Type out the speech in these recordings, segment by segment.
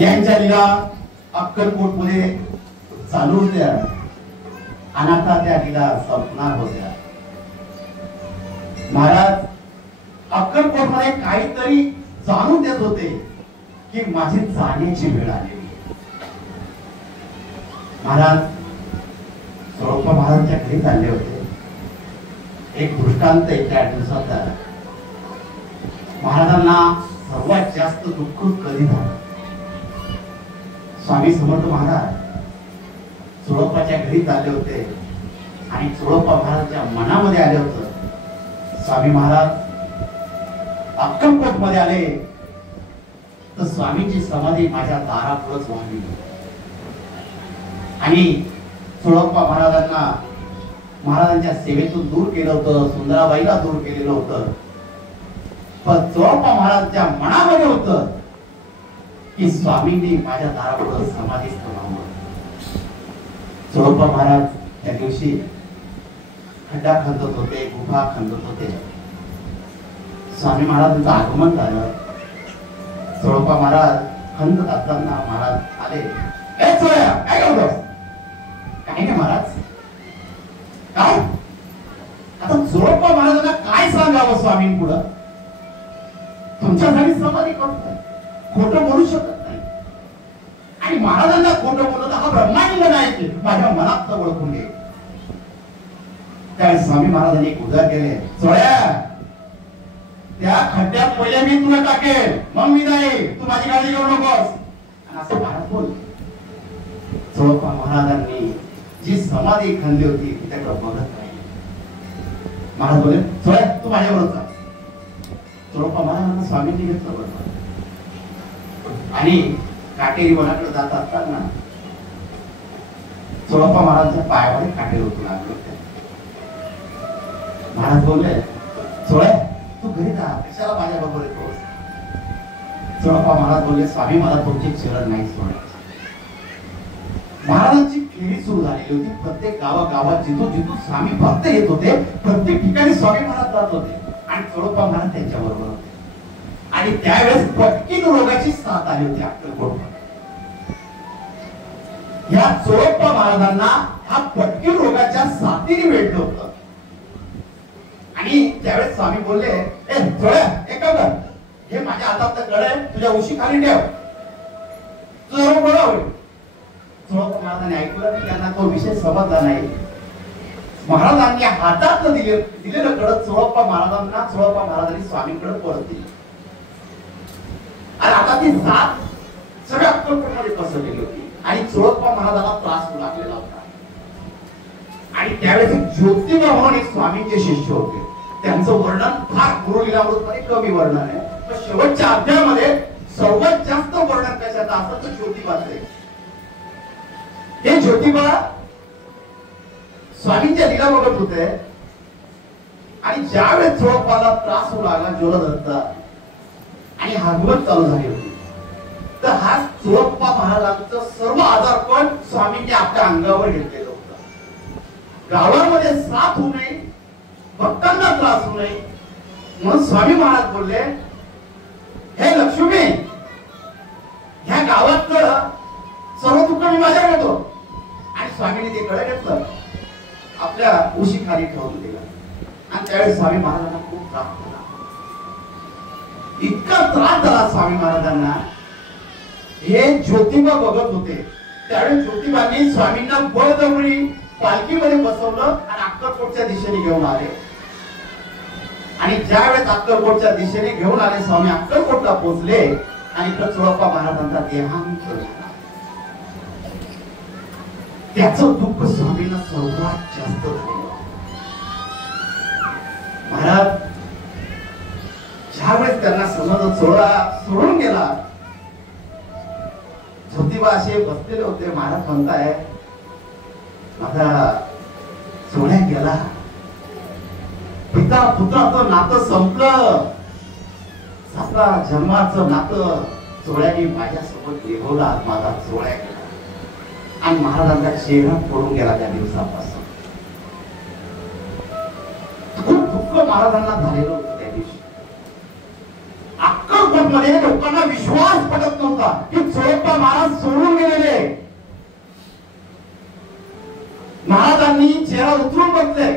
यांच्या लीला अक्कलकोट मध्ये चालू होत्या आणि आता त्या लीला संपणार होत्या. महाराज अक्कलकोट मध्ये काहीतरी जाणून देत होते की माझी जाण्याची वेळ आलेली. महाराज सोळप्पा महाराजांच्या घरी चालले होते. एक दृष्टांत येत्या 8 दिवसाचा. महाराजांना सर्वात जास्त दुःख कधी झालं? स्वामी समर्थ महाराज सोळप्पाच्या घरी चालले होते आणि सोळप्पा महाराजांच्या मनामध्ये आले होते. स्वामी महाराज अक्कलकोट मध्ये आले तर स्वामींची समाधी माझ्या दारापुढेच व्हावी आणि सोळप्पा महाराजांना महाराजांच्या सेवेतून दूर केलं होतं, सुंदराबाईला दूर केलेलं होतं. पण सोळप्पा महाराजांच्या मनामध्ये होतं की स्वामींनी माझ्या दारापुढे समाधीच ठेवावं. सोळप्पा महाराज त्या दिवशी खड्डा खंदत होते, गुहा खंदत होते. स्वामी महाराजांचं आगमन झालं. सोळप्पा महाराज खंदत असताना महाराज आले. काय करतोस? काही नाही महाराज. काय आता सोळप्पा महाराजांना काय सांगावं स्वामींपुढं? तुमच्यासाठी समाधी करतोय, खोटं बोलू शकत नाही आणि महाराजांना खोटं बोलत हा ब्रह्मांड नाही की माझ्या मनात तर ओळखून घे. त्यावेळेस स्वामी महाराजांनी एक उद्गार केले. सोळ्या, त्या खड्ड्यात पहिले मी तुला टाकेल, मग मी जाईल, तू माझी काळजी करू नकोस. आणि असं महाराज बोल. सोळप्पा महाराजांनी जी समाधी खणली होती त्याकडे बघत नाही. महाराज बोले, सोळ्या तू माझ्याबरोबर जा. सोळप्पा महाराजांना स्वामींनी घेतलं बरोबर आणि काटेरी वनाकडे जात असताना सोळप्पा महाराजांच्या पायावर काटेरी उतरू लागले. महाराज बोलले, सोळ्या तू घरी जा, कशाला माझ्या बरोबर येतोस? सोळप्पा महाराज बोलले, स्वामी मला तुमची चरण नाही सोडायची. महाराजांची फेरी सुरू झालेली होती. प्रत्येक गावागावात जिथून जिथून स्वामी भक्त येत होते प्रत्येक ठिकाणी स्वामी महाराज जात होते आणि सोळप्पा महाराज त्यांच्या बरोबर होते. आणि त्यावेळेस पटकीन रोगाची साथ आली होती अक्कलकोट. या सोळप्पा महाराजांना हा पटकीन रोगाच्या साथीने वेढलं होतं. आणि त्यावेळेस स्वामी बोलले, ए सोळ्या एक काम कर, हे माझ्या हातात कळ आहे, तुझ्या उशी खाली ठेव, तुझं रोग बरा होईल. सोळप्पा महाराजांनी ऐकलं की त्यांना तो विषय समजला नाही. महाराजांनी हातात दिलेलं कळत सोळप्पा महाराजांनी स्वामींकडे परत दिली. आणि आता ती साथ सगळ्या अक्कलकोटमध्ये पसरलेली होती आणि सोळप्पा महाराजांना त्रास होऊ लागलेला होता. आणि त्यावेळेस ज्योतिबा म्हणून एक स्वामींचे शिष्य होते. त्यांचं वर्णन फार गुरुलीलामृतमध्ये कमी वर्णन आहे, पण शेवटच्या अध्यायामध्ये सर्वात जास्त वर्णन कशाचं असं तर ज्योतिबाचे. हे ज्योतिबा स्वामींच्या लीला बघत होते आणि ज्यावेळेस सोळप्पाला त्रास होऊ लागला ज्वरदत्ता आणि हागवत चालू झाली होती तर हा सोळप्पा महाराजांचं सर्व आजारपण स्वामींनी आपल्या अंगावर घेतलेलं होतं. गावामध्ये साथ होऊ नये, भक्तांना त्रास होऊ नये म्हणून स्वामी महाराज बोलले, हे लक्ष्मी, ह्या गावातलं सर्व दुःख मी माझ्याकडे घेतो. आणि स्वामीने ते कळ घेतलं, आपल्या उशी खाली ठेवून दिला. आणि त्यावेळेस स्वामी महाराजांना खूप त्रास झाला. इतका त्रास झाला स्वामी महाराजांना. हे ज्योतिबा बघत होते. त्यावेळेस ज्योतिबांनी स्वामींना बळजबरी पालखीमध्ये बसवलं आणि अक्कलकोटच्या दिशेने घेऊन आले. आणि ज्यावेळेस अक्कलकोटच्या दिशेने घेऊन आले स्वामी अक्कलकोटला पोहोचले आणि सोळप्पा महाराजांचा देहांत झाला. त्याचं दुःख स्वामींना सर्वात जास्त झालं. महाराज ज्यावेळेस त्यांना समज सोडून गेला, ज्योतिबा असे बसलेले होते. महाराज म्हणताय, माझा सोहळ्या गेला, पिता पुत्राचं नातं संपलं, सासरा जन्माचं नातं सोहळ्याने माझ्यासोबत निभवला, माझा सोहळ्या गेला. आणि महाराजांचा चेहरा पडून गेला. त्या दिवसापासून खूप दुःख महाराजांना झालेलं होतं. त्या दिवशी अक्कलकोटमध्ये लोकांना विश्वास पटत नव्हता की चोळप्पा महाराज सोडून गेलेले. महाराजांनी चेहरा उतरून बघले,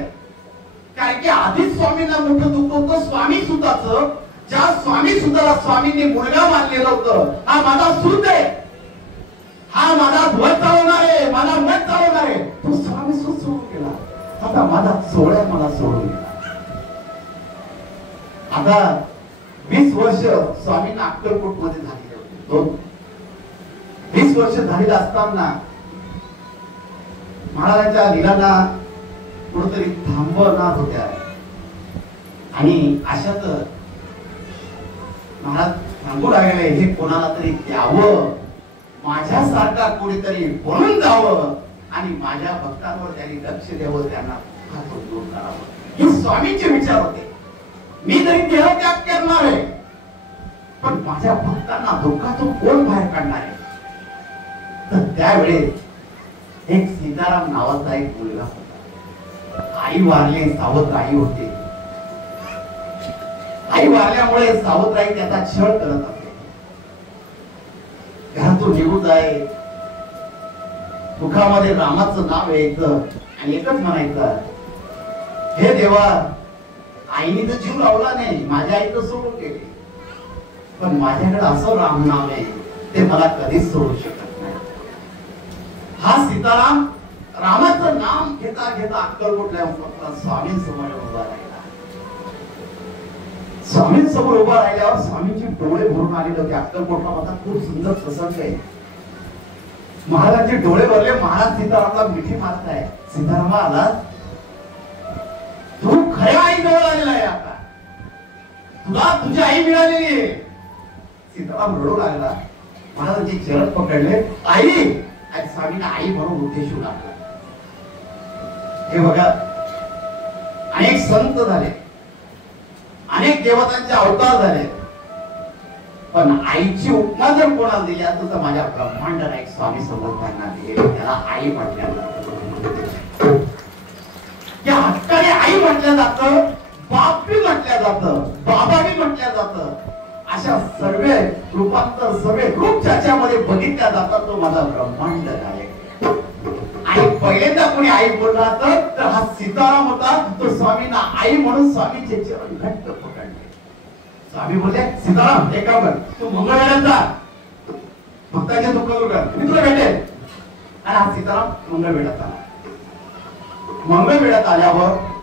कारण की आधीच स्वामींना मोठं दुःख होतं स्वामी सुताचं. ज्या स्वामी सुताला स्वामींनी मुलगा मानलेलं होतं, हा माझा सूत आहे, हा माझा ध्वज चालवणार आहे, माझा मत चालवणार आहे, तो स्वामी सूत सोडून गेला. आता माझा चोळ्या मला सोडून गेला. आता 20 वर्ष स्वामींना अक्कलकोट मध्ये झालेले होते. 20 वर्ष झालेलं असताना महाराजांच्या लीलांना कुठेतरी थांबवणार होत्या. आणि अशात महाराज सांगू लागले, हे कोणाला तरी द्यावं, माझ्यासारखा कोणीतरी बनून जावं आणि माझ्या भक्तांवर त्यांनी लक्ष द्यावं, त्यांना हात जोडून करावं. हे स्वामींचे विचार होते. मी जरी देहत्याग करणार आहे, पण माझ्या भक्तांना दुःखातून कोण बाहेर काढणार आहे. तर त्यावेळेस एक सीताराम नावाचा एक मुलगा होता. आई वारली, सावत्राई होते. आई वारल्यामुळे सावत्राई त्याचा छळ करत असे. घरातून निघून जाय, मुखामध्ये रामाचं नाव यायचं आणि एकच म्हणायचं, हे देवा, आईने तर जीव लावला नाही, माझ्या आई तर सोडून गेली, पण माझ्याकडे असं राम नाम आहे, ते मला कधीच सोडू शकत नाही. हा सीताराम रामाचं नाम घेता घेता अक्कलकोटला स्वामींसमोर उभा राहिला. स्वामींसमोर उभा राहिल्यावर स्वामींचे डोळे भरून आलेले होते. अक्कलकोटला माझा खूप सुंदर प्रसंग आहे. महाराजांचे डोळे भरले. महाराज सीतारामला मिठी मारताय, सीतारामा आला, तू खऱ्या आई जवळ आलेला आहे, आता तुला तुझी आई मिळालेली आहे. सीताराम रडू लागला. महाराजांचे चरण पकडले, आई, आणि स्वामींना आई म्हणून उद्देशू लागला. हे बघा, अनेक संत झाले, अनेक देवतांचे अवतार झाले, पण आईची उपमा जर कोणाला दिली असतं तर माझ्या ब्रह्मांड नायक स्वामी समोर त्यांना दिली. त्याला आई म्हटल्या जातं, या हक्काने आई म्हटलं जातं, बाप बी म्हटलं जातं, बाबा बी म्हटलं जातं. अशा सर्व रूपांतर, सर्व रूप ज्याच्यामध्ये बघितल्या जातात तो माझा ब्रह्मांड नायक. आणि पहिल्यांदा कोणी आई बोलला तर हा सीताराम होता. तो स्वामींना आई म्हणून स्वामीचे चरण घट्ट पकडले. स्वामी बोलले, सीताराम एक काम कर, तू मंगळवेढ्यात जा, भक्ताच्या दुःख दूर कर, मी तुला भेटेल. आणि हा सीताराम मंगळवेढ्यात आला. मंगळवेढ्यात आल्यावर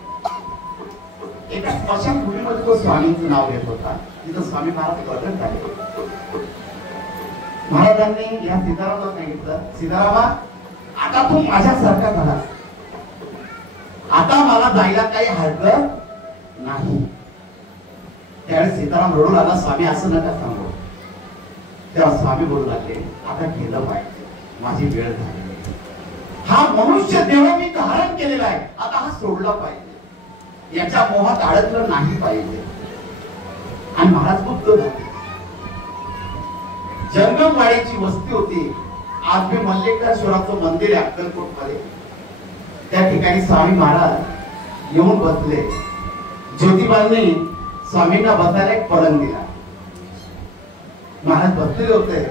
एका स्मशानभूमीमध्ये तो स्वामींचं नाव घेत होता. तिथं स्वामी महाराज प्रकट झाले. महाराजांनी या सीतारामला सांगितलं, सीतारामा, आता तू माझ्यासारखा झाला, आता मला जायला काही हरकत नाही. त्यावेळेस सीताराम रडू लागला, स्वामी असं नका सांगू. तेव्हा स्वामी बोलू लागले, आता केलं पाहिजे, माझी वेळ झाली. हा मनुष्य देह मी धारण केलेला आहे, आता हा सोडला पाहिजे, याच्या मोहात अडकलं नाही पाहिजे. आणि महाराज गुप्त झाले. जंगमवाडीची वस्ती होती. आज मी मल्लिकार्जुनाचं मंदिर आहे अक्कलकोट मध्ये. त्या ठिकाणी स्वामी महाराज येऊन बसले. ज्योतिबांनी स्वामींना बसायला एक पलंग दिला. महाराज बसलेले होते.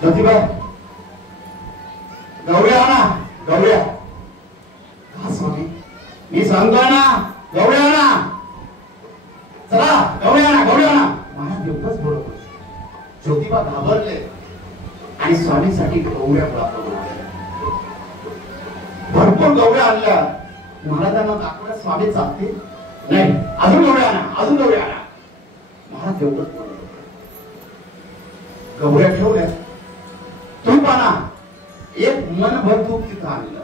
ज्योतिबा, गवळ्या आणा, गवळ्या. का स्वामी, मी सांगतोय ना, गवळ्या आणा, चला गवळ्या आणा, गवळ्या आणा. महाराज एवढंच बोलत होते. ज्योतिबा घाबरले आणि स्वामीसाठी गवळ्या प्राप्त झाल्या. भरपूर गवळ्या आणल्या. महाराजांना दाखवल्या, स्वामी चालते नाही, अजून गवळ्या आणा, अजून गवळ्या आणा. महाराज एवढंच बोलत होते. गवळ्या ठेवल्या. तूप आणा. एक मनभर तूप तिथं आणलं.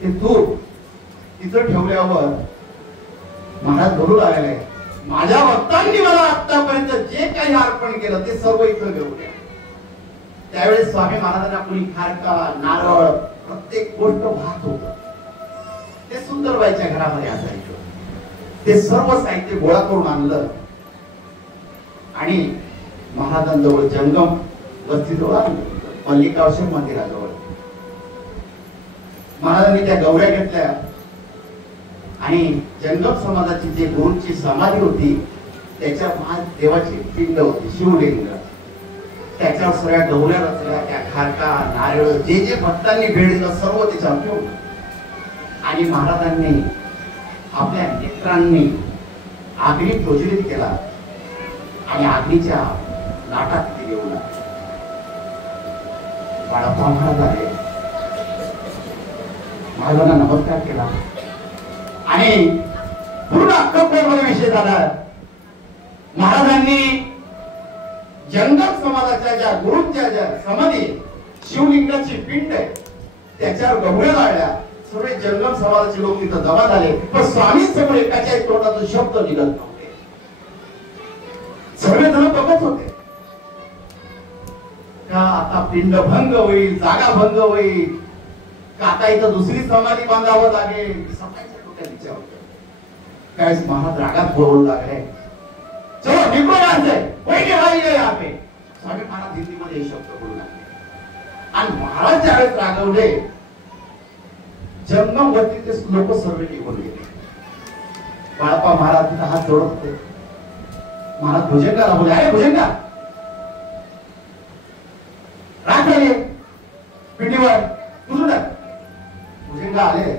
ते तूप तिथं ठेवल्यावर महाराज बोलू लागले, माझ्या भक्तांनी मला आतापर्यंत जे काही अर्पण केलं ते सर्व इथं घेऊन या. त्यावेळेस स्वामी महाराजांना कोणी खारका, नारळ, प्रत्येक गोष्ट वाहत होत. ते सुंदरबाईच्या घरामध्ये असायचं. ते सर्व साहित्य गोळा करून आणलं आणि महाराजांजवळ जंगम वस्तीजवळ आणलं, मल्लिकार्जुन मंदिराजवळ. महाराजांनी त्या गवऱ्या घेतल्या आणि जंगम समाजाची जे गुरूंची समाधी होती त्याच्या महादेवाची पिंड होती, शिवलिंग. त्याच्यावर सगळ्या गवऱ्या रचल्या, त्या खारका नारळ जे जे भक्तांनी भेट दिलं सर्व त्याच्यावर ठेवलं. आणि महाराजांनी आपल्या नेत्रांनी अग्नी प्रज्वलित केला आणि अग्नीच्या लाटात ते घेऊन आले. बाळाप्पा महाराज आले, महाराजांना नमस्कार केला आणि पूर्ण अक्कलकोटमध्ये विषय झाला. महाराजांनी जंगम समाजाच्या ज्या गुरूंच्या ज्या समाधी शिवलिंगाची पिंड आहे त्याच्यावर गवऱ्या लावल्या. सर्व जंगम समाजाचे लोक तिथं जमा झाले, पण स्वामींसमोर एकाच्या तोंडातून शब्द निघत नव्हते. सर्वजण बघत होते का आता पिंड भंग होईल, जागा भंग होईल का आता इथं दुसरी समाधी बांधावं लागेल. समाजाच्या डोक्यात विचार होता. काय महाराज रागात बोलू लागले, चलो निघो यहाँ से, कोई नहीं भाई यहाँ पे. स्वामी महाराज हिंदीमध्ये हे शब्द बोलू लागले आणि महाराज ज्यावेळेस रागवले जंगमवरती ते लोक सर्व निघून गेले. बाळाप्पा महाराज तिथं हात जोडत होते. महाराज भुजंगाला बोले, अरे भुजंगा राग झाली पिंडीवर तुझून. भुजंगा आले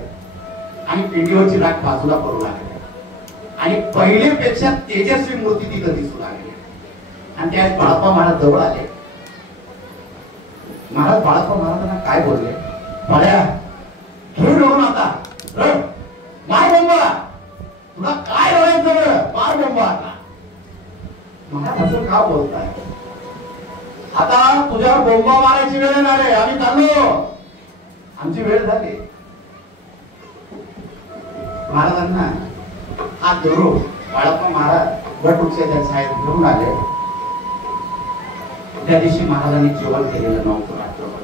आणि पिंडीवरची राग बाजूला करू लागले आणि पहिलेपेक्षा तेजस्वी मूर्ती तिथं दिसू लागली. आणि त्या बाळाप्पा महाराज जवळ आले. महाराज बाळाप्पा महाराजांना काय बोलले, बळ्या हे रडून आता रड, मार बोंबा, तुला काय रडायचं, मार बोंबा आता. महाराज असं का बोलताय, आता तुझ्यावर बोंबा मारायची वेळ येणार आहे, आम्ही चाललो, आमची वेळ झाली. महाराजांना हात धरून बाळाप्पा महाराज वटवृक्षाच्या छायेत घेऊन आले. त्या दिवशी महाराजांनी जेवण केलेलं नव्हतं रात्रभर.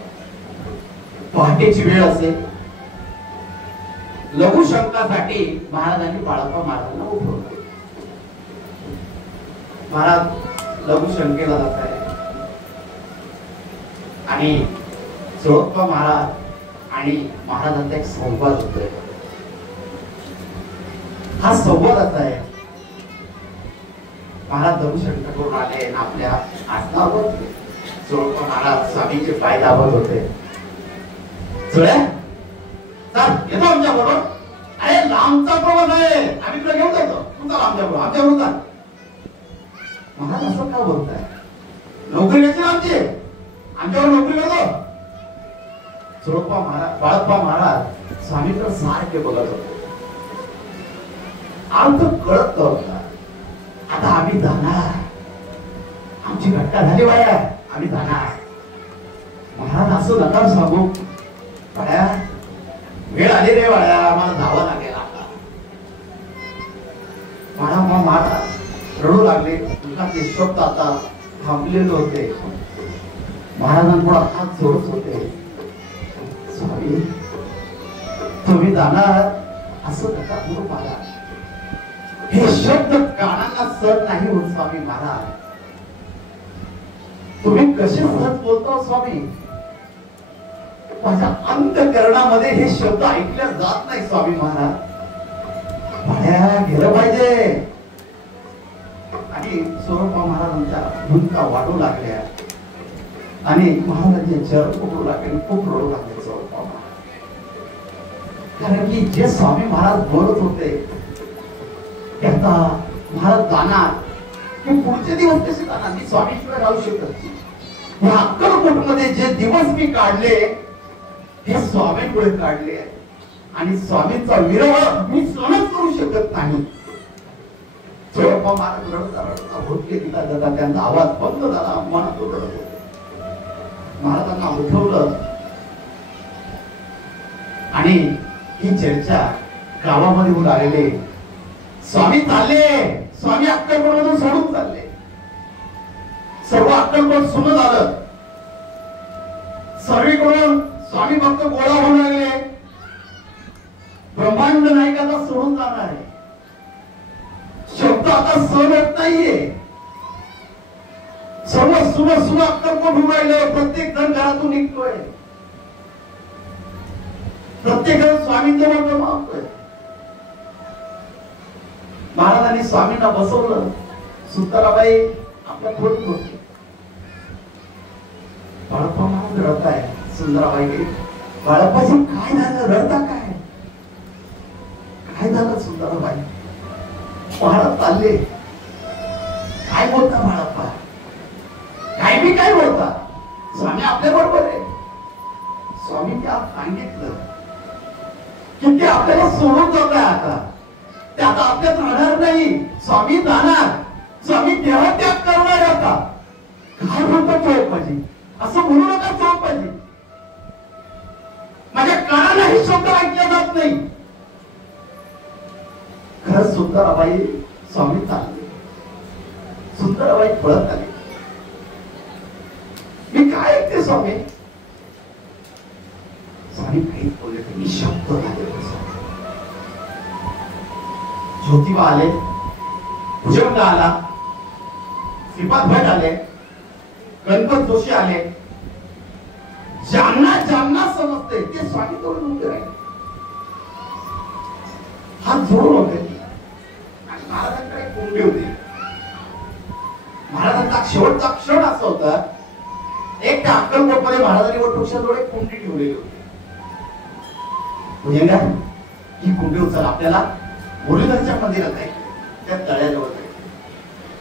पहाटेची वेळ असेल, लघुशंकासाठी महाराजांनी बाळाप्पा महाराजांना उठवलं. महाराज लघुशंकेला जात आहे आणि सोळप्पा महाराज आणि महाराजांचा एक संवाद होतोय. हा संवाद असा आहे, महाराज लघुशंका करून आले आणि आपल्या आसनावर सोळप्पा महाराज स्वामींचे पाय दाबत होते. चल येतो आमच्या बरोबर, अरे लांबचा प्रवास आहे, आम्ही तुला घेऊन जातो, तुमचा आमच्या बरोबर, आमच्या बरोबर. महाराज असं का बोलताय, नोकरी घ्यायची आमची, आमच्यावर नोकरी करतो. सोळप्पा महाराज बाळप्पा महाराज स्वामीकडे सारखे बघत होते. अर्थ कळत नव्हता. आता आम्ही जाणार, आमची घटना झाली बाया, आम्ही जाणार. महाराज असं नका सांगू, बाळ्या वेळ आली रे बाळ्या, आम्हाला जावं लागेल आता. महाराज रडू लागले. तुझा ते शब्द आता थांबलेले होते. महाराजांपुढे हात जोडत होते. स्वामी तुम्ही जाणार असं नका बोलू महाराज, हे शब्द कानाला सहन नाही होत. स्वामी महाराज तुम्ही कसे सहज बोलता स्वामी, माझ्या अंतःकरणामध्ये हे शब्द ऐकल्या जात नाही. स्वामी महाराज भाड्या गेलं पाहिजे. आणि सोळप्पा महाराजांच्या भूमिका वाढू लागल्या आणि महाराजांचे चरण पकडू लागले, खूप रडू लागले सोळप्पा महाराज. कारण की जे स्वामी महाराज बोलत होते त्याचा महाराज जाणार, हे पुढचे दिवस कसे जाणार, मी स्वामीशिवाय राहू शकत नाही. या अक्कलकोटमध्ये जे दिवस मी काढले हे स्वामींमुळे काढले आणि स्वामींचा विरह मी सहनच करू शकत नाही. सोळप्पा महाराज रडता भोटके दिला जाता, त्यांचा आवाज बंद झाला, मनात रडत होते. महाराजांना उठवलं आणि ही चर्चा गावामध्ये होऊन आलेले. स्वामी चालले, स्वामी अक्कलकोटमधून सोडून चालले. सर्व अक्कलकोट सुन झालं. सर्वीकडून स्वामी भक्त गोळा होऊन लागले. ब्रह्मानंद नाईकाचा सोडून जाणार आहे. शब्द आता सहन होत नाहीये. सर्व सुन अक्कलकोट होऊन राहिलं. प्रत्येक जण घरातून निघतोय. प्रत्येक जण स्वामींचं मंत्र मागतोय. महाराजांनी स्वामींना बसवलं. सुताराबाई आपल्या खोलीत होती. बाळप्पा महाराज रडताय. सुंदराबाई बाळप्पाजी काय झालं, रडता काय, काय झालं सुंदराबाई? महाराज चालले. काय बोलता बाळप्पा, काय मी काय बोलता? स्वामी आपल्या बरोबर आहे. स्वामींनी आज सांगितलं की ते आपल्याला सोडून जात आहे. आता ते आता आपल्यात राहणार नाही. स्वामी जाणार, स्वामी देहत्याग करणार. आता काय बोलतो चोरपाजी? असं बोलू नका चोरपाजी. माझ्या कानालाही शब्द ऐकला जात नाही. खरंच सुंदराबाई स्वामी चालले. सुंदराबाई पळत आली. मी काय ऐकते स्वामी? स्वामी काहीच बोलले मी शब्द झाले. ज्योतिबा आले, भुजंग आला, श्रीपाद भट आले, गणपत जोशी आले. ज्यांना ज्यांना समजते ते स्वामी तोडून उभे राहिले. हात जोडून होते. आणि महाराजांकडे कुंडी होती. महाराजांचा शेवटचा क्षण असा होता, एक त्या अक्कलकोटमध्ये महाराजांनी वटवृक्षाजवळ एक कुंडी ठेवलेली होती. भुजंगा ही कुंडी उचल, आपल्याला मुरलीधरच्या मंदिरात आहे, त्या तळ्याजवळ आहे.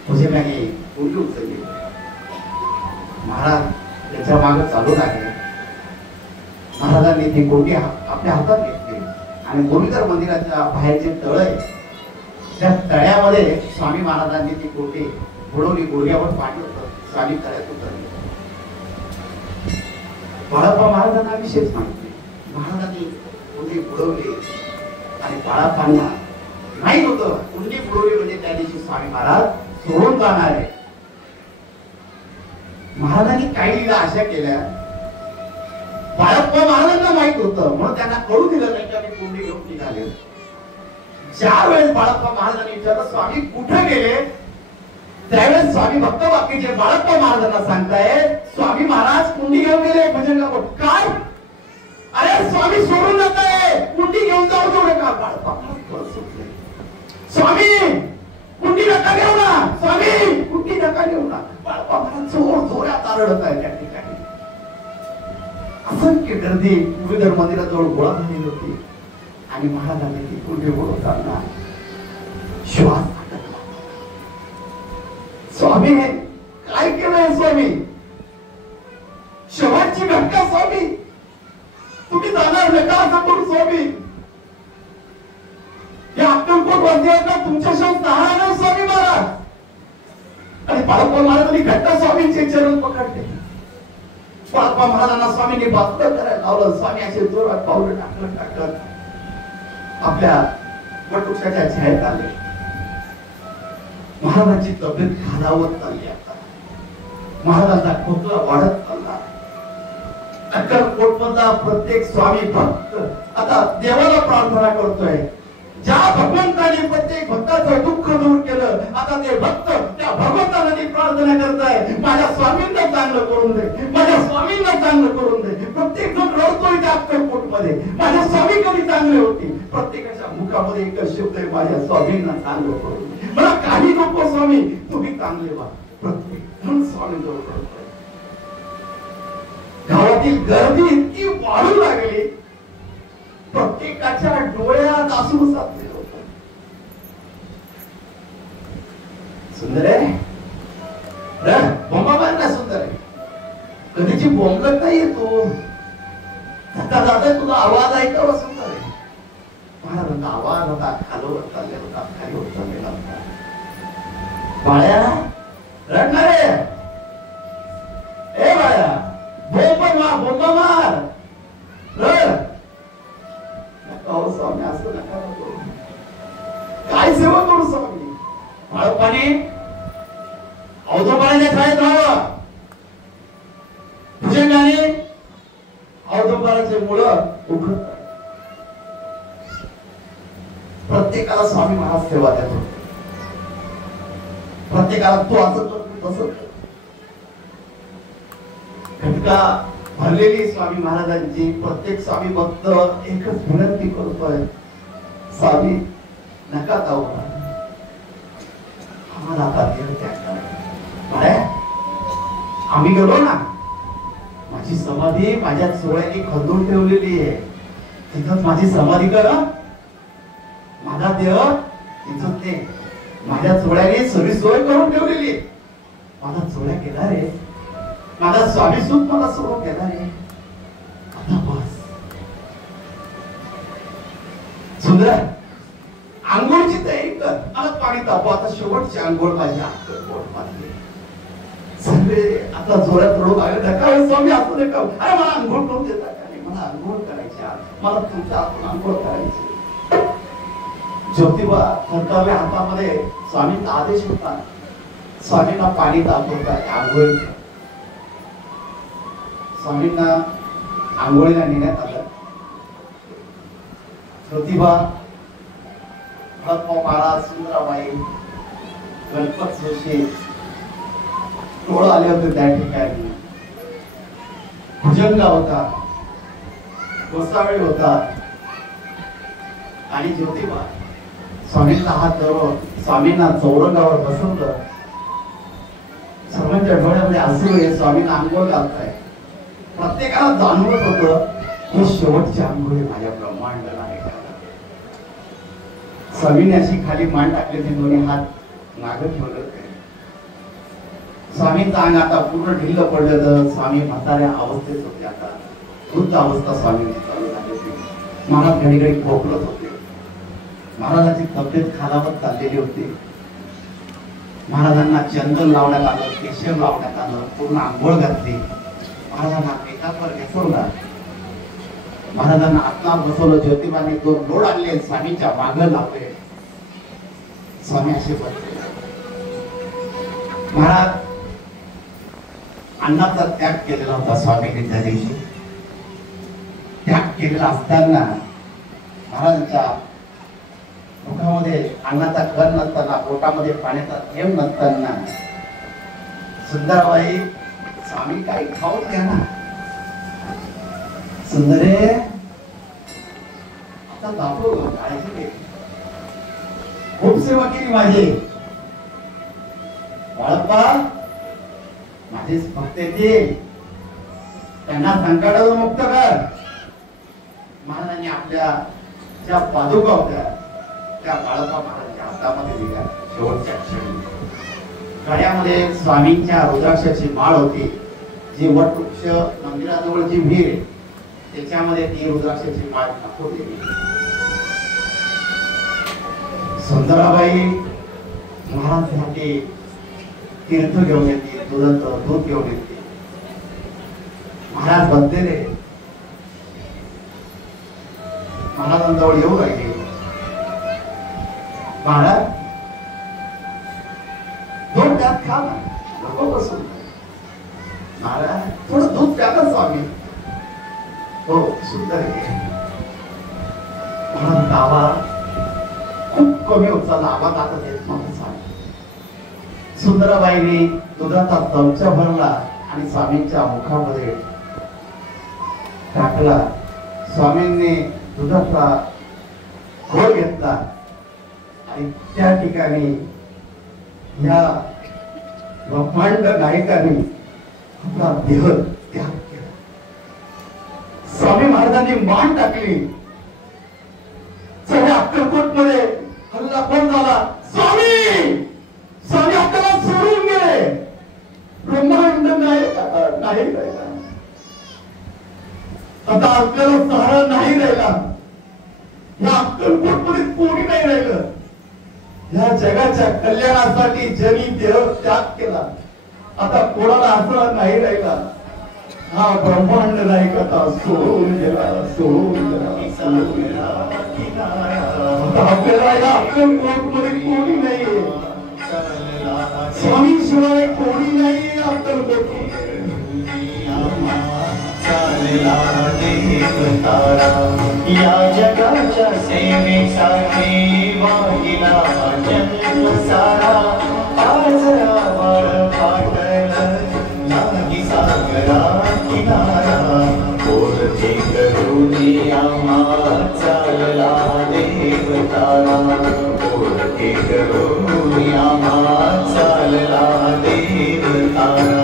भुजंगाने कुंडी उचलली. महाराज त्याच्या मागे चालू लागले. महाराजांनी ती कुंडी आपल्या हातात घेतली आणि मुरलीधर मंदिराच्या बाहेरचे तळ आहे त्या तळ्यामध्ये स्वामी महाराजांनी ती कुंडी बुडवली. गुडघ्यावर पाणी होतं. स्वामी तळ्यात उतरले. बाळप्पा महाराजांना विशेष सांगितले. महाराजांनी कुंडी बुडवली आणि बाळप्पांना माहित होतं कुंडी बुडवली म्हणजे त्या दिवशी स्वामी महाराज सोडून जाणार आहे. महाराजांनी काही लीला अशा केल्या, बाळप्पा महाराजांना माहित होतं म्हणून त्यांना कळू दिलं नाही की आम्ही कुंडी घेऊन निघाले. ज्या वेळेस बाळप्पा महाराजांनी विचारलं स्वामी कुठे गेले, त्यावेळेस स्वामी भक्त बाकीचे बाळप्पा महाराजांना सांगताय स्वामी महाराज कुंडी घेऊन गेले भजनगाव. काय? अरे स्वामी सोडून जात आहे, कुंडी घेऊन जाऊ देऊ नका. बाळप्पा स्वामी कुंडी नका घेऊ ना, स्वामी कुंडी नका घेऊ ना. बाळप्पा महाराज जोर जोरात रडत आहे त्या ठिकाणी. असंख्य गर्दी मुरलीधर मंदिराजवळ गोळा झालेली होती आणि महाराजांनी ती कुंडी बुडवताना श्वास अडकला. स्वामी काय केलंय स्वामी? शेवटची घटना स्वामी, तुम्ही जाणार नका असं करू स्वामी. या अक्कलकोट वासियांना तुमच्याशिवाय जाणार नाही स्वामी महाराज. आणि बाळप्पा महाराजांनी घट्ट स्वामींचे चरण पकडले. बाळप्पा महाराजांना स्वामींनी बातलं करायला लावलं. स्वामी असे जोरात पावलं टाकत आपल्या वटवृक्षाच्या छायेत आले. महाराजांची तब्येत खालावत चालली. आता महाराजांचा खोकला वाढत चालला. अक्कलकोट मधला प्रत्येक स्वामी भक्त आता देवाला प्रार्थना करतोय. ज्या भगवंताने प्रत्येक भक्ताचं दुःख दूर केलं, आता ते भक्त त्या भगवंताला प्रार्थना करताय माझ्या स्वामींना चांगलं करून दे, माझ्या स्वामींना चांगलं करून दे. प्रत्येक जण रडतोय त्या अक्कलकोट मध्ये माझ्या स्वामी कधी चांगले होते. प्रत्येकाच्या मुखामध्ये एकच शब्द आहे माझ्या स्वामींना चांगलं करून दे. मला काही नको स्वामी, तुम्ही चांगले व्हा. प्रत्येक जण स्वामी जवळ करतोय. गावातील गर्दी इतकी वाढू लागली, प्रत्येकाच्या डोळ्यात आसू साचले होते. सुंदर आहे बोंबा मारला. सुंदर आहे, कधीची बोंबलत नाहीये तू. जाता जाता तुझा आवाज ऐकावा. सुंदर आहे. महाराजांचा आवाज होता खालवत चाललेला होता, खाली होत चाललेला होता. बाळ्या रडणारे, ए बाळ्या बोंबा मार, बोंबा मार, रड. स्वामी असं नका करू. काय सेवा करू स्वामी? बाळप्पाने औदुंबराच्या छायेत राहावं. भुजंगाने औदुंबराचे मुळं उघडत. प्रत्येकाला स्वामी महाराज सेवा देत होते. प्रत्येकाला तू असं कर, तसं कर. घटका भरलेली स्वामी महाराजांची. प्रत्येक स्वामी भक्त एकच विनंती करतोय, स्वामी नका जाऊ. आज आता देह त्याग करायचा. आम्ही गेलो ना, माझी समाधी माझ्या चोळ्याने खंदून ठेवलेली आहे, तिथंच माझी समाधी करा. माझा देह तिथं ते माझ्या चोळ्याने सगळी सोय करून ठेवलेली आहे. माझा चोळ्या केला रे, माझा स्वामी सुख मला सोडून केला रे. आता बस सुंदर, आंघोळची तयारी कर. मला पाणी तापव. आता शेवटची आंघोळ माझी पोट मारली. सगळे आता जोरात रडू लागले, नका स्वामी असू नका. अरे मला आंघोळ करून देता का? मला आंघोळ करायची, मला तुमच्या हातून आंघोळ करायची. ज्योतिबा थरथरल्या हातामध्ये स्वामींचा आदेश होता. स्वामींना पाणी तापवतात, आंघोळ. स्वामींना आंघोळीला नेण्यात आलं. ज्योतिबा, भरतभाऊ महाराज, सुंदराबाई, गणपत जोशी टोळ आले होते त्या ठिकाणी. भुजंग होता, गोसावी होता आणि ज्योतिबा स्वामींना हात धरून स्वामींना चौरंगावर बसवलं. सर्वांच्या डोळ्यामध्ये अश्रू आहे. स्वामींना आंघोळ घालताय. प्रत्येकाला जाणवत होतं ही शेवटची आंघोळी माझ्या ब्रह्मांडाला आहे. स्वामीने अशी खाली मान टाकले, ते दोन्ही हात मागे ठेवले होते. स्वामींचा अंग आता पूर्ण ढिल्ल पडलं. स्वामी म्हाताऱ्या अवस्थेत होते. आता वृद्ध अवस्था स्वामींची चालू झाली होती. महाराज घडी घडी खोकलत होते. महाराजांची तब्येत खालावत चाललेली होती. महाराजांना चंदन लावण्यात आलं, केशर लावण्यात आलं, पूर्ण आंघोळ घातली. महाराजांना एकावर घेतला. महाराजांना आत्मावर बसवलं. ज्योतिबाने दोन लोड आणले, स्वामींच्या मागे लावले. स्वामी असे बसले. महाराज अन्नाचा त्याग केलेला होता स्वामींनी त्या दिवशी. त्याग केलेला असताना महाराजांच्या मुखामध्ये अन्नाचा कण नसताना, पोटामध्ये पाण्याचा थेंब नसताना, सुंदरबाई, स्वामी काही खाऊन घ्या ना. सुंदरे, आता दाखव, काळजी घे. खूप सेवा केली माझी. बाळप्पा माझे भक्त येतील, त्यांना संकटातून मुक्त कर. महाराजांनी आपल्या ज्या पादुका होत्या त्या बाळप्पा महाराजांच्या हातामध्ये दिल्या. शेवटच्या क्षणी गळ्यामध्ये स्वामींच्या रुद्राक्षाची माळ होती. जी वटवृक्ष मंदिराजवळ जी विहीर आहे त्याच्यामध्ये ती रुद्राक्षाची माळ टाकवली. सुंदराबाई महाराजांसाठी तीर्थ घेऊन येते, दुधाचं दूध घेऊन येते. महाराज बसलेले, महाराजांजवळ येऊ लागले. महाराज दूध त्यात खा ना, नको बसून. महाराज थोडं दूध प्या ना स्वामी. हो सुंदर आहे. महाराज दावा खूप कमी उचलला, आवाज आता देत नव्हता. सुंदराबाईने दुधाचा चमचा भरला आणि स्वामींच्या मुखामध्ये टाकला. स्वामींनी दुधाचा घोळ घेतला आणि त्या ठिकाणी या ब्रह्मांड नायकाने आपला देह त्याग केला. स्वामी महाराजांनी मान टाकली. सगळ्या अक्कलकोट मध्ये हल्ला कोण झाला? स्वामी, स्वामी आपल्याला सोडून गेले. ब्रह्मांड नायक नाही राहिला. आता आपल्याला सहारा नाही राहिला. या अक्कलकोट मध्ये कोणी नाही राहिलं. या जगाच्या कल्याणासाठी जनी देह त्याग केला. आता कोणाला आसरा नाही राहिला. हा ब्रह्मांड नायक आता सोडून गेला, सोडून गेला, सोडून गेला. आपल्याला या अक्कलकोट मध्ये कोणी नाहीये. स्वामी शिवाय कोणी नाहीये अक्कलकोट. या जगाच्या सेवेसाठी वाहिला जन्म सारा. आज आभाळ फाटलं नाही सागरा किनारा. ओळखे करून आम्हा चालला देव तारा. ओळखे करून आम्हा तारा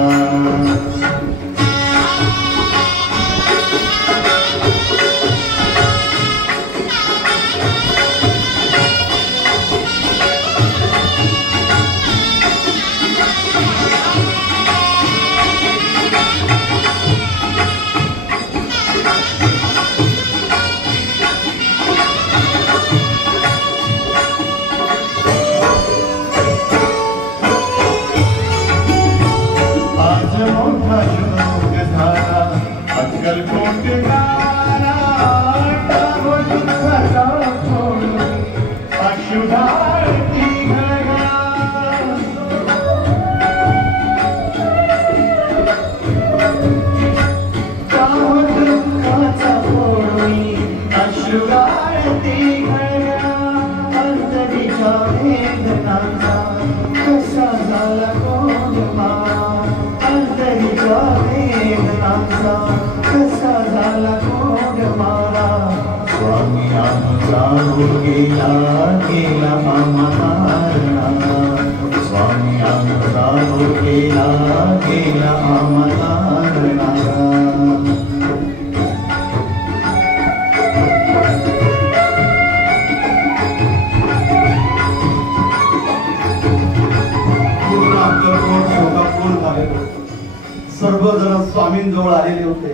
सर्वजण स्वामींजवळ आलेले होते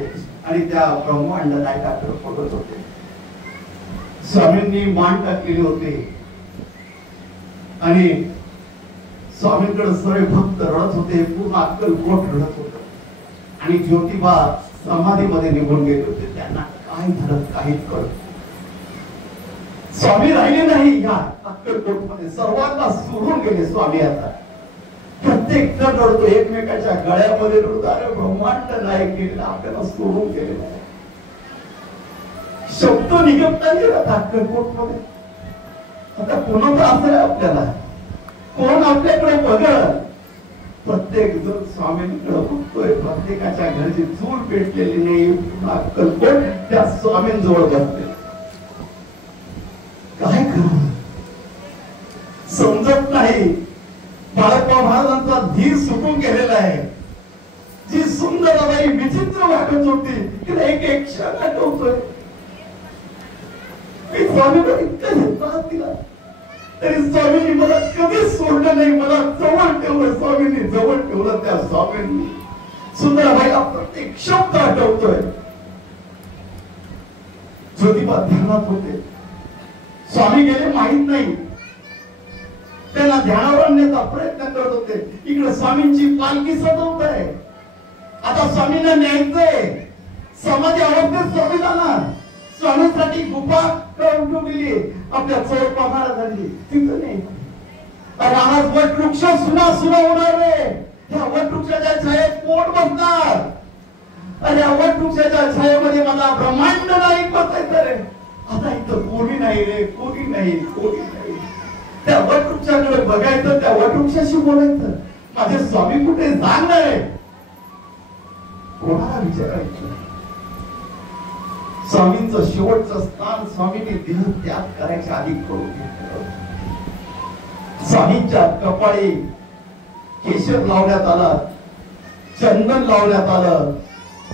आणि त्या ब्रह्मांड नायकाकडे बघत होते. स्वामींनी मान टाकलेली होती आणि स्वामींकडे सर्व भक्त रडत होते. पूर्ण अक्कलकोट रडत होत आणि ज्योतिबा समाधीमध्ये निघून गेले होते. त्यांना काय झालं काहीच कळत. स्वामी राहिले नाही या अक्कलकोट मध्ये. सर्वांना सोडून गेले स्वामी. आता प्रत्येक जण रडतो, एकमेकाच्या गळ्यामध्ये रडतो. अरे ब्रह्मांड नायक गेलेला आपल्याला सोडून गेलेला आहे. शब्द निघत नाही अक्कलकोट मध्ये. आता कोणाचं असेल आपल्याला, कोण आपल्याकडे बघत. प्रत्येक जण स्वामींकडे बघतोय. प्रत्येकाच्या घरची चूल पेटलेली नाही. अक्कलकोट त्या स्वामींजवळ बसले. काय करू समजत नाही. बाळप्पा महाराजांचा धीर सुटून गेलेला आहे. जी सुंदरबाई विचित्र वाटत होती तिला एक एक क्षण आठवतोय. मी स्वामीला इतकं त्रास दिला तरी स्वामींनी मला कधीच सोडलं नाही. मला जवळ ठेवलं. स्वामींनी जवळ ठेवलं. त्या स्वामींनी सुंदरबाईला प्रत्येक शब्द आठवतोय. ज्योतिबा ध्यानात होते. स्वामी गेले माहित नाही. त्यांना ध्यानावर आणण्याचा प्रयत्न करत होते. इकडे स्वामींची पालखी सजवत आहे. आता स्वामींना न्यायचंय. समाधी अवस्थेत स्वामी जाणार. स्वामींसाठी गुफा उठवली आपल्या चोरपा महाराजांनी. तिथं नाही. अरे आज वटवृक्ष सुना होणार रे. त्या वटवृक्षाच्या छायेत कोण बसणार. अरे वटवृक्षाच्या छायेमध्ये मला ब्रह्मांड नाही बसायचं रे. आता इथं कोणी नाही रे. कोणी नाही. त्या वटवृक्षाकडे बघायचं. त्या वटवृक्षाशी बोलायचं. माझे स्वामी कुठे जाणार आहे. कोणाला विचारायचं. स्वामींचं शेवटचं स्थान स्वामींनी देह त्याग करायच्या आधी करून घेतलं. स्वामींच्या कपाळी केशर लावण्यात आलं. चंदन लावण्यात आलं.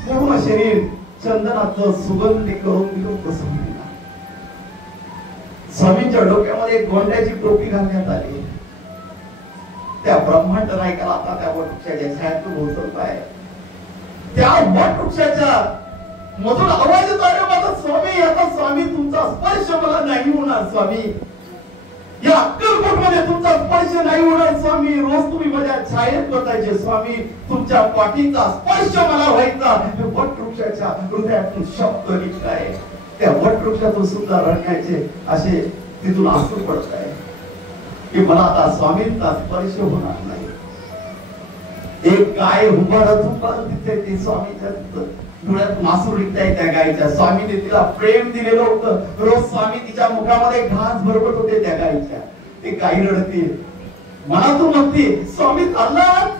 पूर्ण शरीर चंदनाचं सुगंधी करून दिलं होतं स्वामींना. स्वामींच्या डोक्यामध्ये गोंड्याची टोपी घालण्यात आली. त्या ब्रह्मांड नायकाला आता त्या वटवृक्षाच्या छायात पोहोचवत आहे. त्या वटवृक्षाच्या मधून आवाज येतो. अरे माझा स्वामी. आता स्वामी तुमचा स्पर्श मला नाही होणार स्वामी. या अक्कलकोट मध्ये तुमचा स्पर्श नाही होणार स्वामी. रोज तुम्ही माझ्या छायेत बसायचे स्वामी. तुमच्या पाठीचा स्पर्श मला व्हायचा. वटवृक्षाच्या हृदयातून शब्द निघताय. त्या वटवृक्षातून सुद्धा रडण्याचे असे तिथून आसून पडत आहे की मला आता स्वामींचा स्पर्श होणार नाही. एक गाय उभारत तिथे ती स्वामीच्या डोळ्यात मासू निघताय त्या गायीच्या. स्वामीने तिला प्रेम दिलेलं होतं. रोज स्वामी तिच्या मुखामध्ये घास भरवत होते त्या गायीच्या. ती गायी रडते. मनातून म्हणते स्वामी चाललात.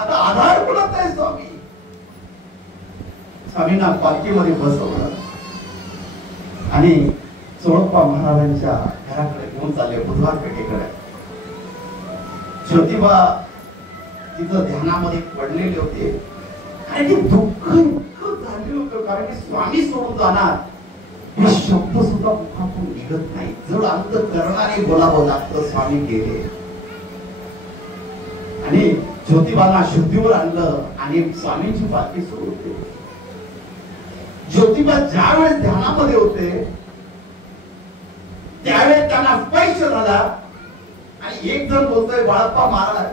आता आधार कुणाचा आहे स्वामी. स्वामींना पालखीमध्ये बसवलं आणि चोळप्पा महाराजांच्या घराकडे घेऊन चालले. बुधवार पेठेकडे. ज्योतिबा तिथं ध्यानामध्ये पडलेले होते आणि ते दुःख इतकं झालेलं होतं, कारण की स्वामी सोडून जाणार हे शब्द सुद्धा मुखातून निघत नाही. जड अंत करणारे बोलावं लागतं. स्वामी गेले आणि ज्योतिबाला शुद्धीवर आणलं आणि स्वामींची पालखी सुरू होती. ज्योतिबा ज्यावेळेस ध्यानामध्ये होते त्यावेळेस त्यांना स्पर्श झाला आणि एक जण बोलतोय, बाळप्पा महाराज,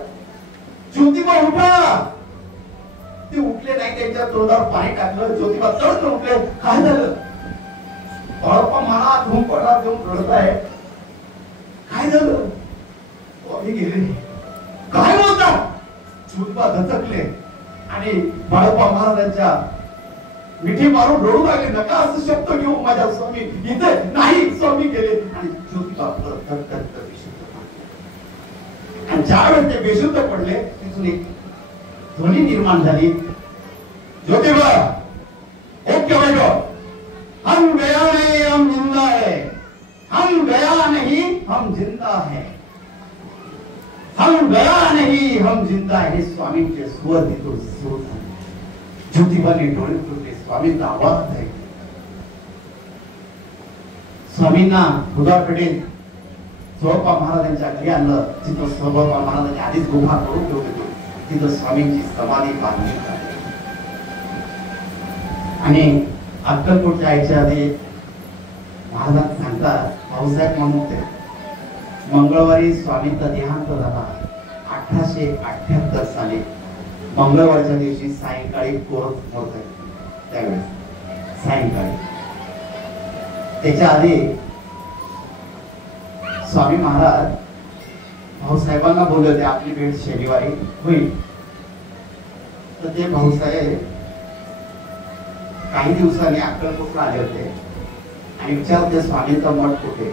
ज्योतिबा उठा. ते उठले नाही, त्यांच्या तोंडावर पाणी टाकलं. ज्योतिबा चढ उठले. काय झालं? बाळप्पा महाराज धूम पडला देऊन रडताय. काय झालं? स्वामी गेले. काय बोलता? ज्योतिबा दचकले आणि बाळप्पा महाराजांच्या मिठी मारून रडू लागले. नका असं शब्द घेऊ माझ्या स्वामी, इथे नाही, स्वामी गेले. आणि ज्योतिबा आणि ज्यावेळेस ते बेशुद्ध पडले तिथून एक ध्वनी निर्माण झाली, ज्योतिबा ओके बैठो, हम गया नहीं हम जिंदा है, हम गया नहीं हम जिंदा है, हम गया नहीं हम जिंदा है. स्वामींचे स्वर तिथून सुरू झाले. ज्योतिबाने डोळे फुटले. स्वामींचा आवाज आहे. स्वामींना दुधाकडे सोळप्पा महाराजांच्या घरी आणलं. तिथं सोळप्पा महाराजांनी आधीच गुहा करून ठेवली होती. तिथं स्वामींची समाधी बांधली आणि अक्कलकोटच्या यायच्या आधी महाराज सांगतात, भाऊसाहेब म्हणून होते, मंगळवारी स्वामींचा देहांत झाला 1878 साली. मंगळवारच्या दिवशी सायंकाळी कोरत होत आहे. त्यावेळेस सायंकाळी त्याच्या आधी स्वामी महाराज भाऊसाहेबांना बोलले होते आपली भेट शनिवारी होईल. तर ते भाऊसाहेब काही दिवसांनी अक्कलकोटला आले होते आणि विचारते स्वामींचा मठ कुठे.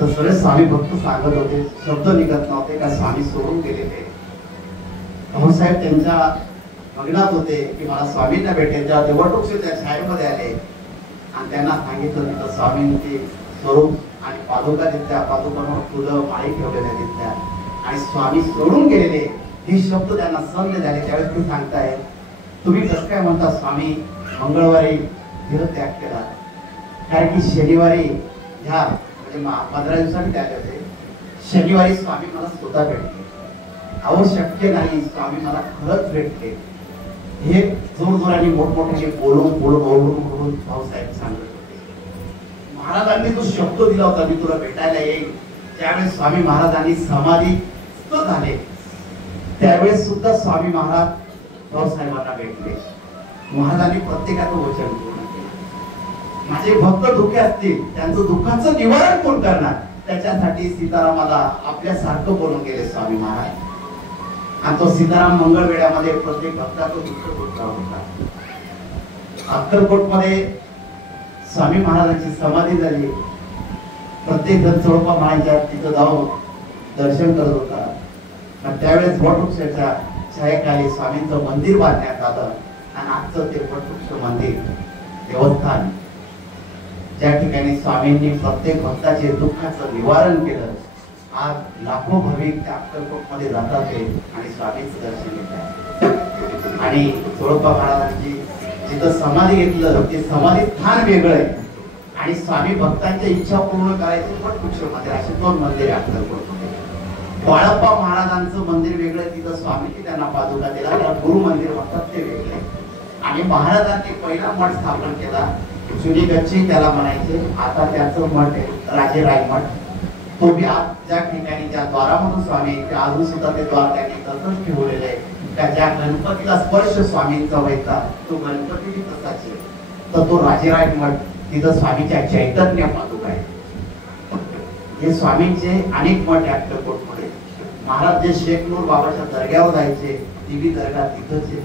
तर सगळे स्वामी भक्त सांगत होते, शब्द निघत नव्हते का स्वामी सोडून गेलेले. भाऊसाहेब त्यांच्या मग्नात होते की मला स्वामींना भेटेल. जेव्हा ते वटवृक्षाच्या छायेमध्ये आले आणि त्यांना सांगितलं तिथं स्वामींचे स्वरूप आणि पादुका दिसत्या, पादुकांवर फुलं माळी ठेवलेल्या दिसत्या आणि स्वामी सोडून गेलेले हे शब्द त्यांना संध झाले. त्यावेळेस ते सांगताय, तुम्ही कसं काय म्हणता स्वामी मंगळवारी देहत्याग केला, कारण की शनिवारी ह्या म्हणजे 15 दिवसांनी त्याग होते. शनिवारी स्वामी मला स्वतः भेटले. अहो शक्य नाही, स्वामी मला खरंच भेटले. हे जोरजोराने मोठमोठ्याने बोलून भाऊसाहेब सांगत होते. महाराजांनी जो शब्द दिला होता मी तुला भेटायला येईल, त्यावेळेस स्वामी महाराजांनी समाधीस्थ झाले. त्यावेळेस सुद्धा स्वामी महाराज भाऊसाहेबांना भेटले. महाराजांनी प्रत्येकाचं वचन पूर्ण केलं. माझे भक्त दुःखी असतील त्यांचं दुःखाचं निवारण कोण करणार, त्याच्यासाठी सीतारामाला आपल्यासारखं बोलून गेले स्वामी महाराज. आणि तो सीताराम मंगळवेढ्यामध्ये प्रत्येक भक्ताचं दुःख दूर होता. अक्कलकोट मध्ये स्वामी महाराजांची समाधी झाली. प्रत्येक जण सोळप्पा महाराजांच्या तिथं जाऊन दर्शन करत होता. त्यावेळेस वटवृक्षाच्या छायेखाली स्वामींचं मंदिर बांधण्यात आलं आणि आजचं ते वटवृक्ष मंदिर देवस्थान, ज्या ठिकाणी स्वामींनी प्रत्येक भक्ताचे दुःखाचं निवारण केलं. आज लाखो भाविक त्या अक्कलकोट मध्ये जातात आणि स्वामींचं दर्शन घेतात. आणि सोळप्पा महाराजांची जिथं समाधी घेतलं ते समाधी स्थान वेगळं आहे आणि स्वामी भक्तांच्या इच्छा पूर्ण करायचे वटवृक्ष मंदिर, असे 2 मंदिर आहे अक्कलकोट मध्ये. बाळप्पा महाराजांचं मंदिर वेगळं, तिथं स्वामींनी त्यांना पादुका दिला, त्याला गुरु मंदिर म्हणतात ते वेगळे. आणि महाराजांनी पहिला मठ स्थापन केला जुनी गच्ची त्याला म्हणायचे. आता त्याचं मठ आहे राजेराय मठ. तो बी आज ज्या ठिकाणी ज्या द्वारामधून स्वामी अजून सुद्धा ते द्वार त्यांनी तसंच ठेवलेलं आहे. ज्या गणपतीला स्पर्श स्वामींचा व्हायचा तो गणपती बी तसाच आहे. तर तो राजेराय मठ, तिथं स्वामीच्या चैतन्य पादुका आहे. हे स्वामींचे अनेक मठ आहे अक्कलकोट मध्ये. महाराज जे शेखनूर बाबाच्या दर्ग्यावर जायचे ती बी दर्गा तिथंच आहे.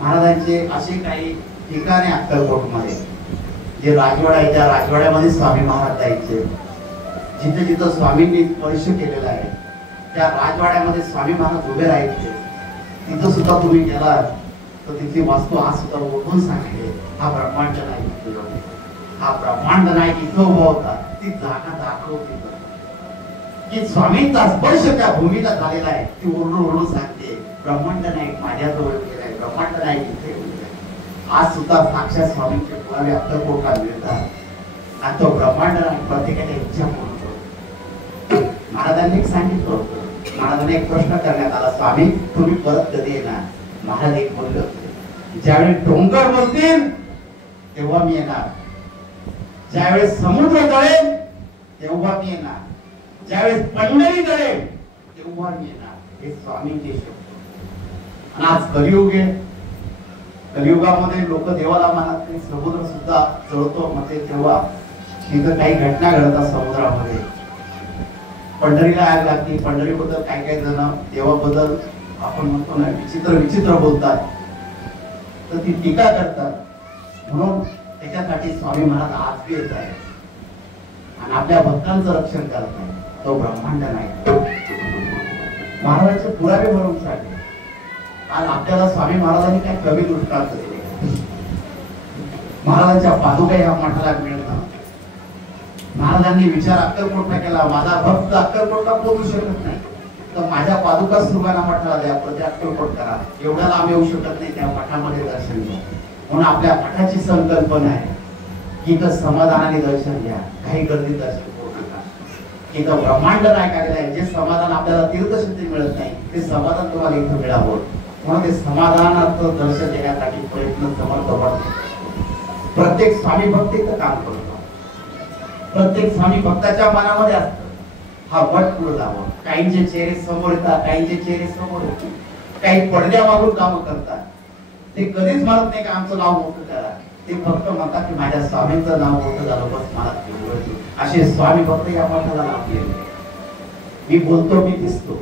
महाराजांचे असे काही ठिकाणे अक्कलकोट मध्ये जे राजवाडा आहे, त्या राजवाड्यामध्ये स्वामी महाराज जायचे. जिथे जिथं स्वामींनी स्पर्श केलेला आहे त्या राजवाड्यामध्ये स्वामी महाराज उभे राहायचे. तिथं सुद्धा तुम्ही गेला तर तिथली वास्तू आज सुद्धा ओळखून सांगते, हा ब्रह्मांड नाही, हा ब्रह्मांड नाही, इथं उभा होता. ती जागा दाखवते की स्वामींचा स्पर्श त्या भूमीला झालेला आहे. ती ओरडून ओरडून सांगते, ब्रह्मांड नायक माझ्याजवळ गेलाय, ब्रह्मांड नायक इथे गेलाय. आज सुद्धा साक्षात स्वामींचे पुरावे अक्कलकोटला मिळतात आणि तो ब्रह्मांड नायक प्रत्येकाच्या इच्छा पूर्ण करतो. महाराजांनी सांगितलं होतं, महाराजांनी एक प्रश्न करण्यात आला, स्वामी तुम्ही परत कधी येणार? महाराज एक बोलले होते, ज्यावेळी डोंगर बोलतील तेव्हा मी येणार, ज्यावेळेस समुद्र जळेल तेव्हा मी येणार, ज्यावेळेस पंढरी जळेल तेव्हा मी येणार. हे स्वामींचे शब्द. आणि आज कलियुग आहे, कलियुगामध्ये लोक देवाला मानत नाही, समुद्र सुद्धा जळतो म्हणजे तेव्हा तिथं काही घटना घडतात समुद्रामध्ये. पंढरीला आग लागते, पंढरीबद्दल काही काही जण देवाबद्दल आपण म्हणतो ना विचित्र विचित्र बोलतात, तर ती टीका करतात. म्हणून त्याच्यासाठी स्वामी महाराज आज बी येत आहे आणि आपल्या भक्तांचं रक्षण करत आहे. तो ब्रह्मांड नाही. महाराजांचे पुरावे भरून सांगते. आज आपल्याला स्वामी महाराजांनी काय कमी दृष्टांत दिले. महाराजांच्या पादुका या मठाला मिळणं, महाराजांनी विचार अक्कलकोटला केला, माझा भक्त अक्कलकोटला पोहोचू शकत नाही तर माझ्या पादुका सुरुवाना मठाला द्या, प्रति अक्कलकोट करा. एवढ्याला आम्ही येऊ शकत नाही, त्या मठामध्ये दर्शन घ्या. म्हणून आपल्या मठाची संकल्पना आहे की इथं समाधानाने दर्शन घ्या, काही गर्दी दर्शन करू नका. इथं ब्रह्मांड नायक आलेलं आहे. जे समाधान आपल्याला तीर्थशक्ती मिळत नाही ते समाधान तुम्हाला इथं मिळावं म्हणून ते समाधानाचं दर्शन देण्यासाठी प्रयत्न समर्थ पडतो. प्रत्येक स्वामी भक्त इथं काम करतो. प्रत्येक स्वामी भक्ताच्या मनामध्ये असतं हा वट पुढे जावं. काहींचे चेहरे समोर येतात, काहींचे चेहरे समोर येतात, काही पडद्या मागून काम करतात. ते कधीच म्हणत नाही की आमचं नाव मोठं करा, ते फक्त म्हणतात की माझ्या स्वामींचं नाव मोठं झालं बस मला तेवढं. असे स्वामी भक्त या मठाला लाभलेले. मी बोलतो, मी दिसतो,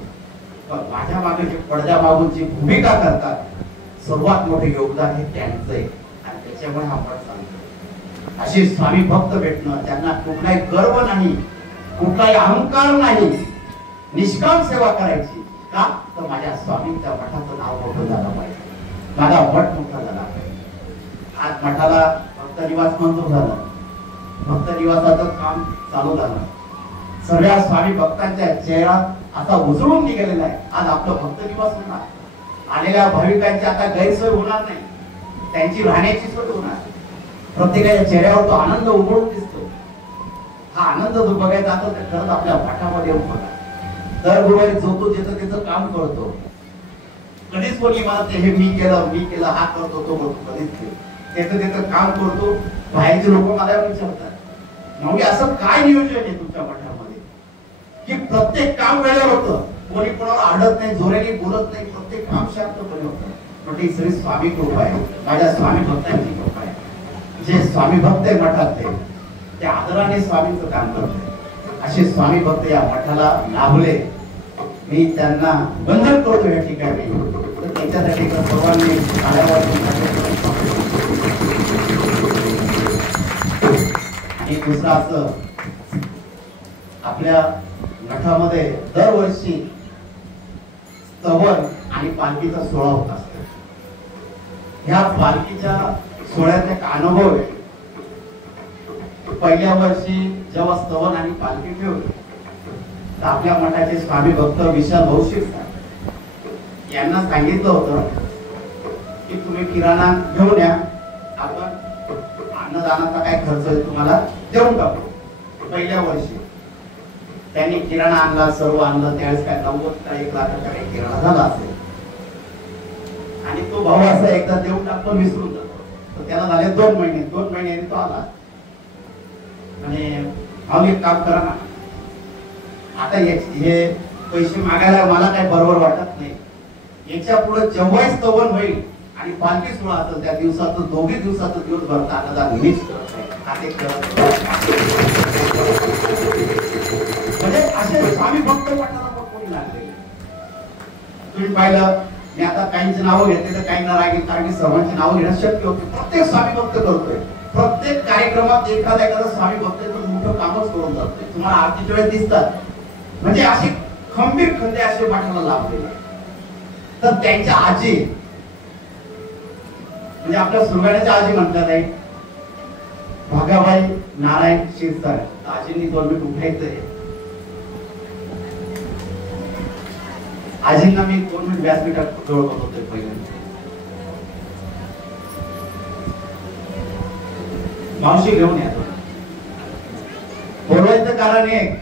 पण माझ्या मागे जे पडद्या मागून जी भूमिका करतात सर्वात मोठे योगदान हे त्यांचं आहे आणि त्याच्यामुळे हा मठ चालतो. असे स्वामी भक्त भेटणं, त्यांना कुठलाही गर्व नाही, कुठलाही अहंकार नाही, निष्काम सेवा करायची. का तर माझ्या स्वामींच्या मठाचं नाव मोठं झालं पाहिजे, माझा मठ मोठा झाला पाहिजे. आज मठाला भक्त निवास मंजूर झालं, भक्त निवासाचं काम चालू झालं. सगळ्या स्वामी भक्तांच्या चेहरा आता उजळून निघालेला आहे. आज आपलं भक्त निवास होणार, आलेल्या भाविकांची आता गैरसोय होणार नाही, त्यांची राहण्याची सोय होणार. प्रत्येकाच्या चेहऱ्यावर तो आनंद उमळून दिसतो. हा आनंद जो बघायचा असतो ते खरंच आपल्या मठामध्ये येऊन बघा. दर गुरुवारी जो तो ज्याचं त्याचं काम करतो. कधीच कोणी म्हणत नाही हे मी केलं हा करतो तो करतो, कधीच त्याचं त्याचं काम करतो. बाहेरचे लोक मला विचारतात म्हणजे असं काय नियोजन आहे तुमच्या मठामध्ये की प्रत्येक काम वेळेवर होतं, कोणी कोणाला आडत नाही, जोराने बोलत नाही, प्रत्येक काम शांतपणे होतं. म्हणजे ही सगळी स्वामी कृपा आहे, माझ्या स्वामी भक्तांची कृपा आहे. जे स्वामी भक्त आहे मठातले ते आदराने स्वामींचं काम करतात. असे स्वामी भक्त या मठाला लाभले, मी त्यांना वंदन करतो या ठिकाणी. तर त्याच्यासाठी सर्वांनी आणि दुसरं असं आपल्या मठामध्ये दरवर्षी स्तवन आणि पालखीचा सोहळा होत असतो. ह्या पालखीच्या सोहळ्याचा एक अनुभव आहे. पहिल्या वर्षी जेव्हा स्तवन आणि पालखी ठेवली तर आपल्या मठाचे स्वामी भक्त विशाल भौशिक यांना सांगितलं होतं की तुम्ही किराणा घेऊन या, आपण अन्नदानाचा काय खर्च आहे तुम्हाला देऊन टाकू. पहिल्या वर्षी त्यांनी किराणा आणला, सर्व आणलं. त्यावेळेस काय 90 का 1 लाखाचा काही किराणा झाला असेल आणि तो भाऊ असा एकदा देऊन टाकतो विसरून जातो. तर त्याला झाले 2 महिने. 2 महिन्यांनी तो आला आणि भाऊ एक काम करा ना, आता हे पैसे मागायला मला काही बरोबर वाटत नाही. याच्या पुढे जेव्हाही स्तवन होईल आणि पालखी सोहळा असेल त्या दिवसाचं दोघी दिवसाचं दिवस भरता अन्नदान मीच करत आहे. म्हणजे असे स्वामी भक्त मठाला पण कोणी लागलेले. तुम्ही पाहिलं मी आता काहींची नावं घेतली तर काही नारागी, कारण की सर्वांची नावं घेणं शक्य होते. प्रत्येक स्वामी भक्त करतोय. प्रत्येक कार्यक्रमात एखादा स्वामी भक्त मोठं कामच करून जातोय. तुम्हाला आरतीच्या वेळेस दिसतात. म्हणजे असे खंबीर खंदे असे मठाला लाभलेले. तर त्यांच्या आजी म्हणजे आपल्या सुरगाण्याच्या आजी म्हणतात आहे भागाबाई नारायण शिरसाट. आजींनी 2 मिनिट उठायचंय. आजींना मी 2 मिनिट व्यासपीठात जवळ बसवतोय पहिल्यांदा. मावशी घेऊन या. बोलवायचं कारण एक,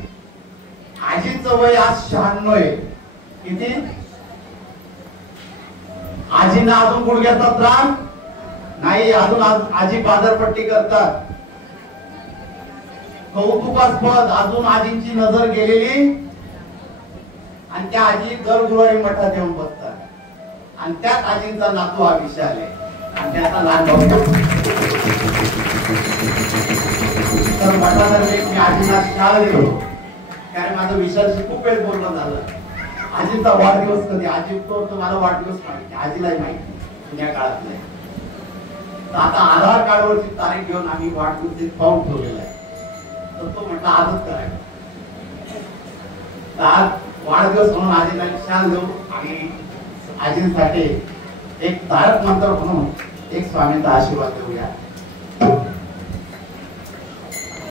आजीचं वय आज 96 आहे. किती? आजींना अजून गुडघ्याचा त्रास नाही, अजून आजी बाजारपट्टी करतात. कौतुकास्पद अजून आजींची नजर गेलेली, आणि त्या आजी दर गुरुवारी मठात येऊन बसतात. आणि त्यात आजींचा नातू हा विशाल आहे, आणि त्याचा लहान भाऊ. तर मठातर्फे मी आजींना शाल देतो, कारण माझं विशालशी खूप वेळ बोलणं झालं. आजींचा वाढदिवस कधी, आजी तो मला वाढदिवस माहिती, आजीलाही माहिती जुन्या काळात नाही. तर आता आधार कार्डवरची तारीख घेऊन आम्ही वाढदिवस पाहून ठेवलेला आहे. तर तो म्हटलं आजच करायचं. तर आज वाढदिवस म्हणून आजीला एक शाल देऊ, आणि आजींसाठी एक तारक मंत्र म्हणून एक स्वामींचा आशीर्वाद देऊया.